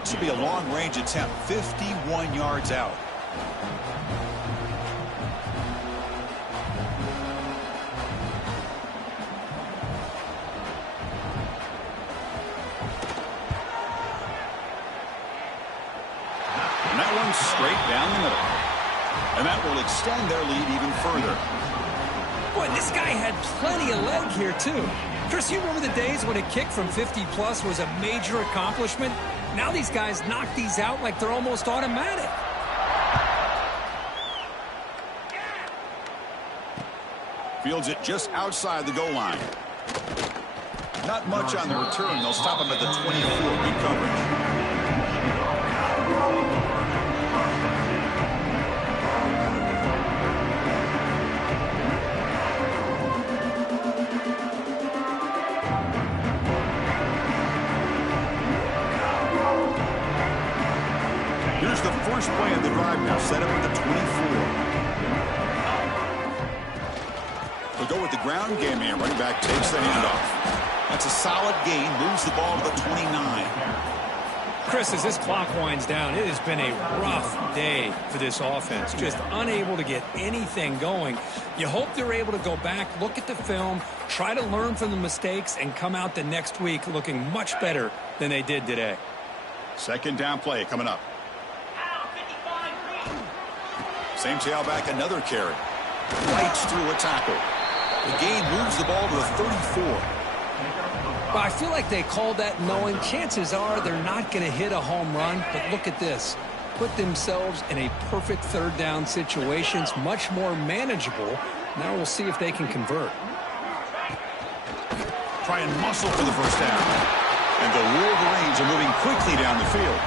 This will be a long-range attempt, 51 yards out. And that one's straight down the middle. And that will extend their lead even further. Boy, this guy had plenty of leg here, too. Chris, you remember the days when a kick from 50-plus was a major accomplishment? Now these guys knock these out like they're almost automatic. Fields it just outside the goal line. Not much on the return. They'll stop him at the 24. Good coverage. Here's the first play of the drive now, set up at the 24. They'll go with the ground game here. Running back takes the handoff. That's a solid gain. Moves the ball to the 29. Chris, as this clock winds down, it has been a rough day for this offense. Just unable to get anything going. You hope they're able to go back, look at the film, try to learn from the mistakes, and come out the next week looking much better than they did today. 2nd down play coming up. Same tailback, another carry. Lights through a tackle. The gain moves the ball to the 34. Well, I feel like they called that knowing chances are they're not going to hit a home run, but look at this. Put themselves in a perfect 3rd down situation. It's much more manageable. Now we'll see if they can convert. Try and muscle for the first down. And the Wolverines are moving quickly down the field.